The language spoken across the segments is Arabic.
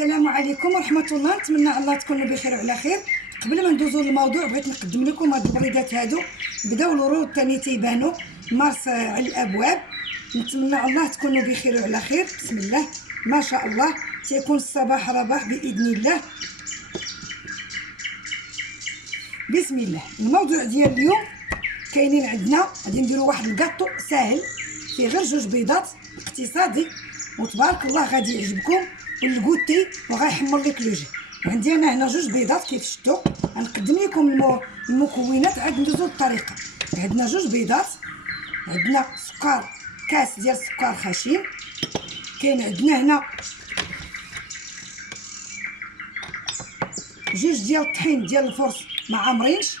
السلام عليكم ورحمه الله. نتمنى الله تكونوا بخير وعلى خير. قبل ما ندوزو للموضوع بغيت نقدم لكم هاد البريدات هادو، بداو الورود ثاني تيبانوا مارس على الابواب. نتمنى الله تكونوا بخير وعلى خير. بسم الله ما شاء الله، تيكون الصباح رباح باذن الله. بسم الله. الموضوع ديال اليوم كاينين عندنا غادي نديروا واحد الكاطو ساهل فيه غير جوج بيضات، اقتصادي وتبارك الله غادي يعجبكم والكوتي وغيحمر لك الوجه. عندي انا هنا جوج بيضات كيف شفتوا. غنقدم لكم المكونات عاد ندوزو للطريقه. عندنا جوج بيضات، عندنا سكر كاس ديال السكر خشن، كاين عندنا هنا جوج ديال الطحين ديال الفرص ما عامرينش،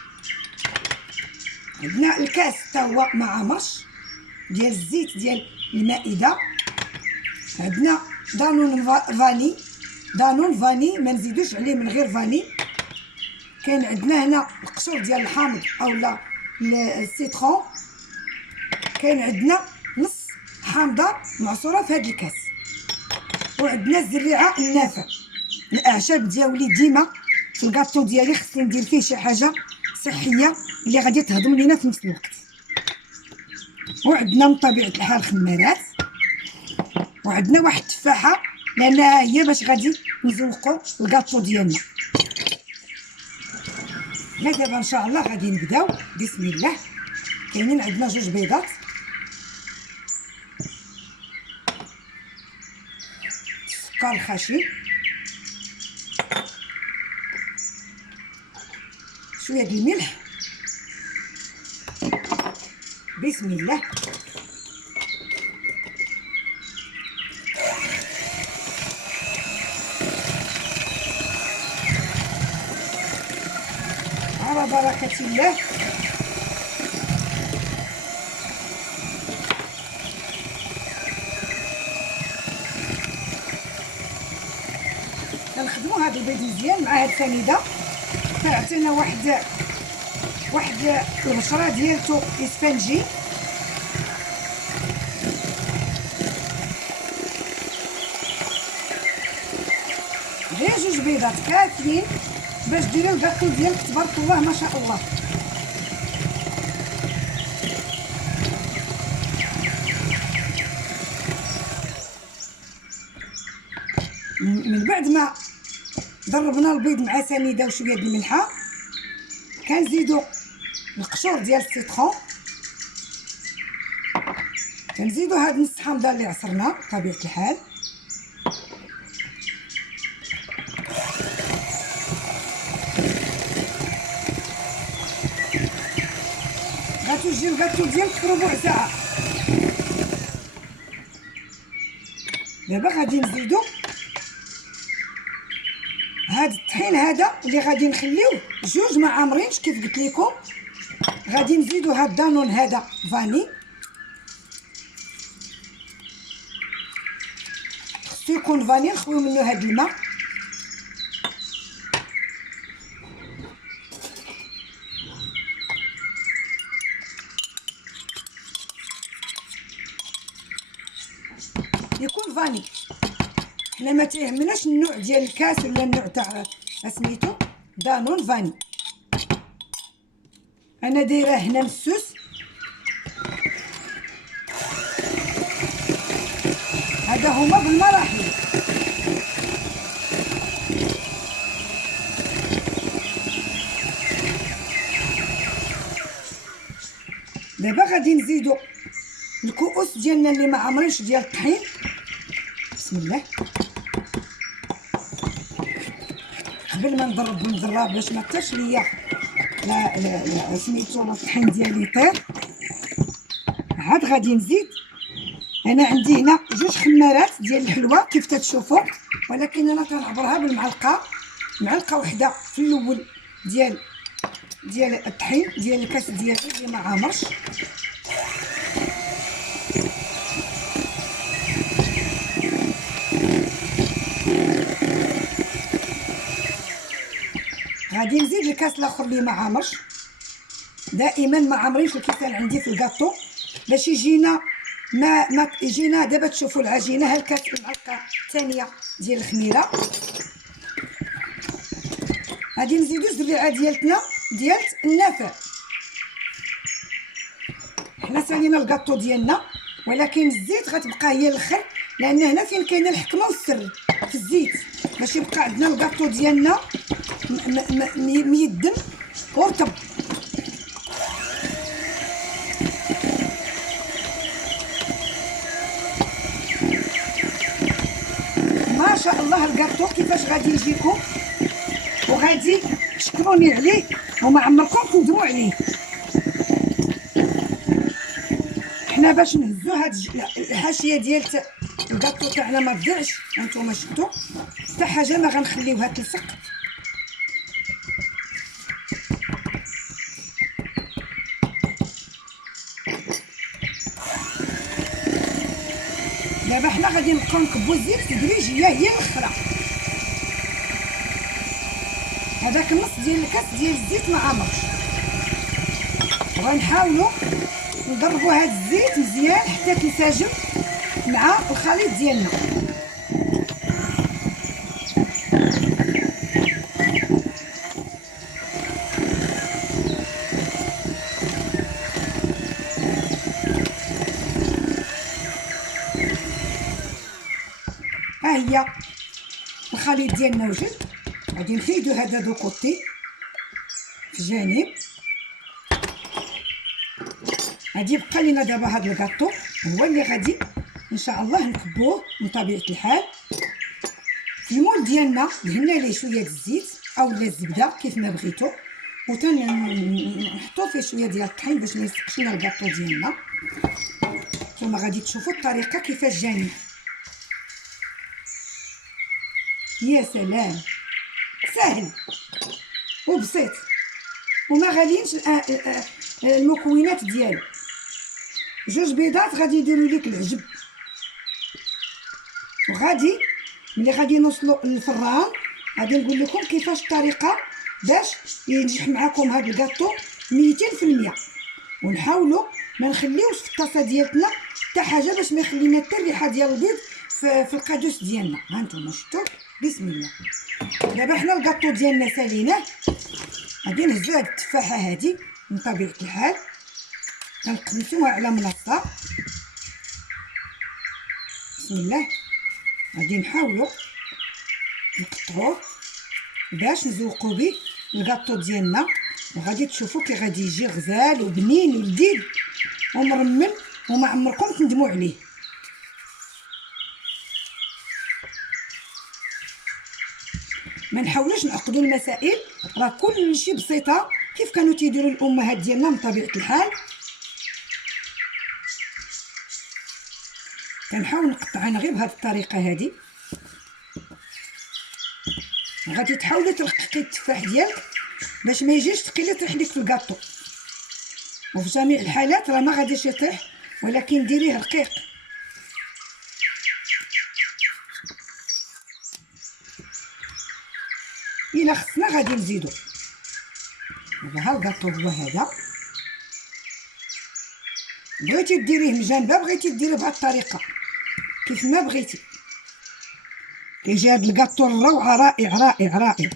عندنا الكاس حتى هو ما عامرش ديال الزيت ديال المائده، عندنا دانون فاني ما نزيدوش عليه من غير فاني، كاين عندنا هنا القشور ديال الحامض اولا السيترون، كاين عندنا نص حامضه معصوره في هذا الكاس، وعندنا الزريعه النافع. الاعشاب ديالي ديما في الكاطو ديالي خصني ندير فيه شي حاجه صحيه اللي غادي تهضم لينا في نفس الوقت. وعندنا من طبيعه الحال خمارات، وعندنا واحد التفاحه لانها هي باش غادي نزوقوا الكاطو ديالنا. دابا ان شاء الله غادي نبداو. بسم الله. كاينين عندنا جوج بيضات، السكر الخشن، شويه د الملح. بسم الله. على بركة الله. كنخدموا هذا البيض مزيان مع هاد السنيده، فعطينا واحد البشره ديالتو اسفنجي. غير جوج بيضات كافيين باش ديروا الكاطو ديالك تبارك الله ما شاء الله. من بعد ما ضربنا البيض مع سنيده وشويه د الملحه، كنزيدو القشور ديال السيترون، كنزيدو هاد نص حامضه اللي عصرنا بطبيعه الحال، غتوجي الكاطو ديالك ربع ساعه. دابا غادي نزيدو هاد الطحين هذا اللي غادي نخليوه جوج ما عامرينش كيف قلت لكم. غادي نزيدو هاد دانون هذا فاني، خصو يكون فاني، نخويو منه هاد الماء. يكون فاني، حنا ما تيهمناش النوع ديال الكاس ولا النوع تاع سميتو دانون فاني. انا دايره هنا مسوس، هذا هما بالمراحل. دابا غادي نزيدو الكؤوس ديالنا اللي ما عمرينش ديال الطحين. بسم الله. قبل ما نضرب بالمضرب باش ما طيرش ليا لا سميتو الطحين ديالي يطير، عاد غادي نزيد. انا عندي هنا جوج خمارات ديال الحلوى كيف تتشوفوا، ولكن انا كنعبرها بالمعلقه، معلقه وحده في الاول ديال الطحين ديال الكاس ديالي اللي ما عامرش. غادي نزيد الكاس الاخر اللي ما عامرش. دائما ما عامرينش الكيسان عندي في الكاطو باش يجينا ما يجينا. دابا تشوفوا العجينه، ها الكاس المعلقه الثانيه ديال الخميره غادي نزيدو الزريعه ديالتنا ديال النافع. حنا سالينا الكاطو ديالنا، ولكن الزيت غتبقى هي الاخر، لان هنا فين كاينه الحكمه والسر في الزيت، باش يبقى عندنا الكاطو ديالنا ميدم ورطب. ما شاء الله الكاطو كيفاش غادي يجيكم، وغادي تشكروني عليه وما عمركم تندموا عليه. حنا باش نهزو هاد الحاشيه ديال الكاطو تاعنا ما تضيعش، هانتوما شفتوا حتى حاجه ما غنخليوها تلصق. دابا حنا غادي نبقاو نكبو الزيت تدريجيه هي الاخرى. هذاك النص ديال الكاس ديال الزيت ما عمرش، وغنحاولوا نضربوا هذا الزيت مزيان حتى تنسجم مع الخليط ديالنا. ها هي الخليط ديالنا وجد، غادي نحيدو هذا دو كوتي في جانب. غادي يبقى لينا دابا هذا الكاطو هو اللي غادي ان شاء الله نكبوه من طبيعه الحال في المول ديالنا. دهنا ليه شويه د الزيت اولا الزبده كيف ما بغيتو، نحطو فيه شويه ديال الطحين باش ما يلصقش لنا الكاطو ديالنا. نتوما غادي تشوفوا الطريقه كيفاش جاني. يا سلام، سهل وبسيط وما غاليينش المكونات ديالو. جوج بيضات غادي يديروا لك العجب. وغادي ملي غادي نوصلوا للفران غادي نقول لكم كيفاش الطريقه باش ينجح معكم هذا الكاطو 200%. ونحاولوا ما نخليوش في الطاسه ديالتنا حتى حاجه باش ما يخلينا حتى الريحه ديال البيض في القادوس ديالنا. ها انتم شفتوا، بسم الله. دابا حنا الكاطو ديالنا ساليناه، غادي نهزو هاد التفاحه هادي من طبيعه الحال كنقمسوها على منصه. بسم الله. غادي نحاولوا نقطعوه باش نزوقوا به الكاطو ديالنا، وغادي تشوفوا كي غادي يجي غزال وبنين ولذيذ ومرمل وما عمركم تندموا عليه. ما نحاولوش نعقدوا المسائل، راه كلشي بسيطه كيف كانوا تيديروا الامهات ديالنا من طبيعه الحال. كنحاول نقطع انا غير بهذه الطريقه هذه. غادي تحاولي ترققي التفاح ديالك باش ما يجيش ثقيل يطيح لك في الكاطو، وفي جميع الحالات راه ما غاديش يطيح، ولكن ديريه رقيق. الا خصنا غادي نزيدو. دابا ها الكاطو هو هذا، بغيتي ديريه مجانبه بغيتي ديريه بهذه الطريقه كيف ما بغيتي. كيجي هاد الكاطو الروعه، رائع رائع رائع.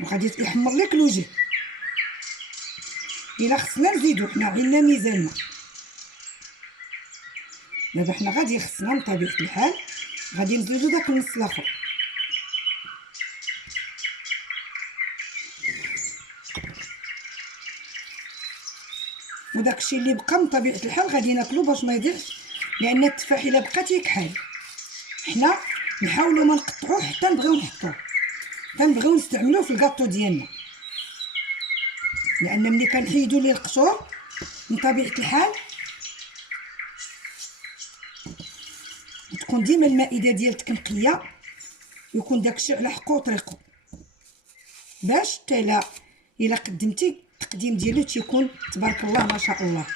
وغادي يحمر لك الوجه. الا خصنا نزيدو حنا عندنا ميزاننا. دابا حنا غادي خصنا من طبيعه الحال غادي نزيدو داك النص الاخر. وداكشي اللي بقى من طبيعه الحال غادي ناكلو باش ما يضيعش، لان التفاح الا بقى تيكحل. حنا نحاولوا ما نقطعوه حتى نبغيو نحطوه، كنبغيو نستعملوه في الكاطو ديالنا، لان ملي كنحيدوا ليه القشور من طبيعه الحال تكون ديما المائده ديالتك نقيه، يكون داكشي على حقو وطريقو، باش حتى الا قدمتي التقديم ديالو تيكون تبارك الله ما شاء الله.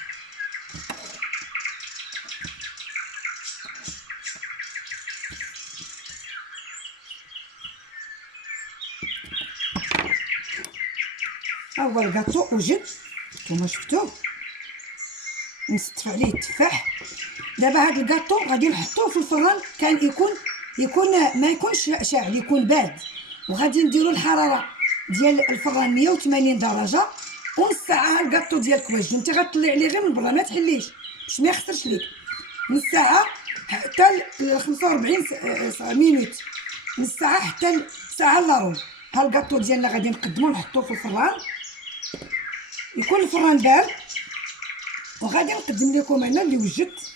ها هو الكاطو وجد، نتوما شفتوه نستف عليه التفاح. دابا هاد الكاطو غادي نحطوه في الفران، كان يكون يكون ما يكونش شاعل، يكون بارد. وغادي نديرو الحراره ديال الفران 180 درجه، ونص ساعه الكاطو ديالك واجد. انت غطلع عليه غير من برا، ما تحليش باش ما يخسرش ليك. نص ساعه حتى ل 45 مينوت، نص ساعه حتى ساعه الا ربع. ها الكاطو ديالنا غادي نقدمو نحطوه في الفران، يكون الفران بارد. وغادي نقدم لكم انا اللي وجدت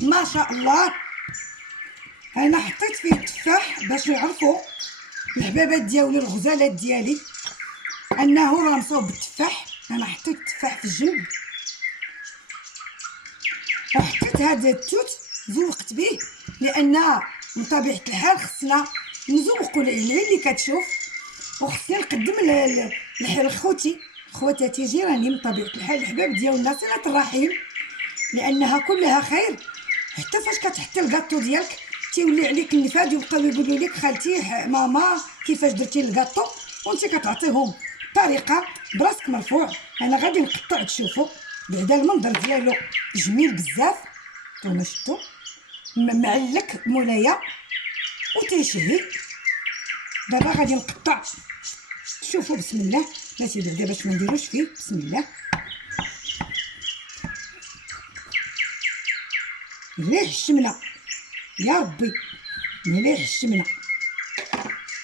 ما شاء الله. انا حطيت فيه التفاح باش يعرفوا الحبابات ديالي الغزالات ديالي انه راه مصوب بالتفاح. انا حطيت التفاح في الجنب، وحطيت هذا التوت زوقت به، لان من طبيعه الحال خصنا نزوقوا العين اللي كتشوف، وخصني نقدم خواتاتي جيراني من طبيعه الحال الحباب ديالنا صله الرحم، لانها كلها خير. حتى فاش كتحطي الكاطو ديالك تيولي عليك النفاد، ويبقاو يقولوا لك خالتي ماما كيفاش درتي الكاطو، وانت كتعطيهم طريقه براسك مرفوع. انا غادي نقطع تشوفوا بعدا المنظر ديالو جميل بزاف. نتوما شفتوا معلك مولايا وتيشهي. دابا غادي نقطع، شوفوا بسم الله. ماشي بعدا باش ما نديروش فيه، بسم الله. مليح الشمنه يا ربي، مليح الشمنه.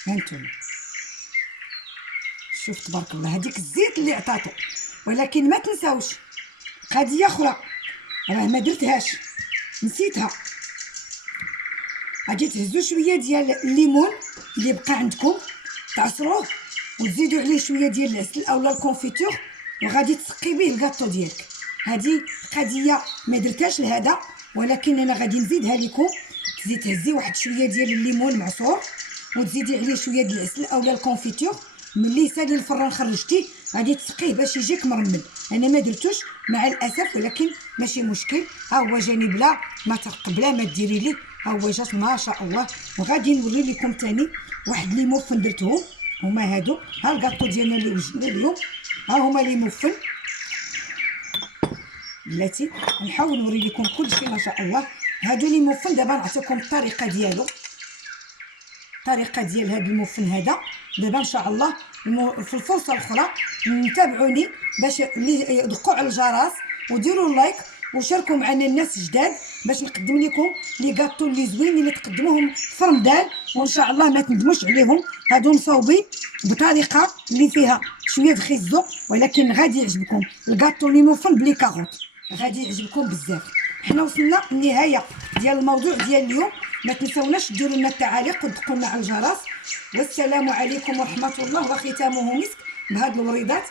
هانتوما شوف تبارك الله هذيك الزيت اللي عطاتو. ولكن ما تنساوش قضيه اخرى راه ما درتهاش، نسيتها. غادي تهزوا شويه ديال الليمون اللي بقى عندكم، تعصروه وتزيدوا عليه شويه ديال العسل اولا الكونفيتور، وغادي تسقي به الكاطو ديالك. هذه قضيه ما درتهاش لهذا، ولكن انا غادي نزيدها لكم. تزيد تهزي واحد شويه ديال الليمون معصور، وتزيدي عليه شويه ديال العسل اولا الكونفيتور. ملي يسالي الفران خرجتيه غادي تسقيه باش يجيك مرمل. انا ما درتوش مع الاسف، ولكن ماشي مشكل. ها هو جاني بلا ما بلا ما ديري ليه، ها هو جات ما شاء الله. وغادي نوري لكم ثاني واحد لي موفن درتهم، هما هادو. ها الكاطو ديالنا اللي وجدنا اليوم، ها هما لي موفن بلاتي. نحاول نوري لكم كلشي ما شاء الله. هادو لي موفن. دابا نعطيكم الطريقه ديالو، الطريقه ديال هذا الموفن هذا. دابا ان شاء الله في الفرصه الاخرى نتابعوني باش اللي يدقوا على الجرس وديروا اللايك وشاركوا معنا الناس جداد باش نقدم لكم لي كاطو اللي زوينين اللي تقدموهم في رمضان، وان شاء الله ما تندموش عليهم. هادو مصوبين بطريقه اللي فيها شويه خيزو، ولكن غادي يعجبكم الكاطو لي موفن بلي كاروت، غادي يعجبكم بزاف. حنا وصلنا للنهايه ديال الموضوع ديال اليوم. ما تنساوناش ديروا لنا التعاليق ودقوا لنا على الجرس. والسلام عليكم ورحمه الله، وختامه مسك بهاد الوريدات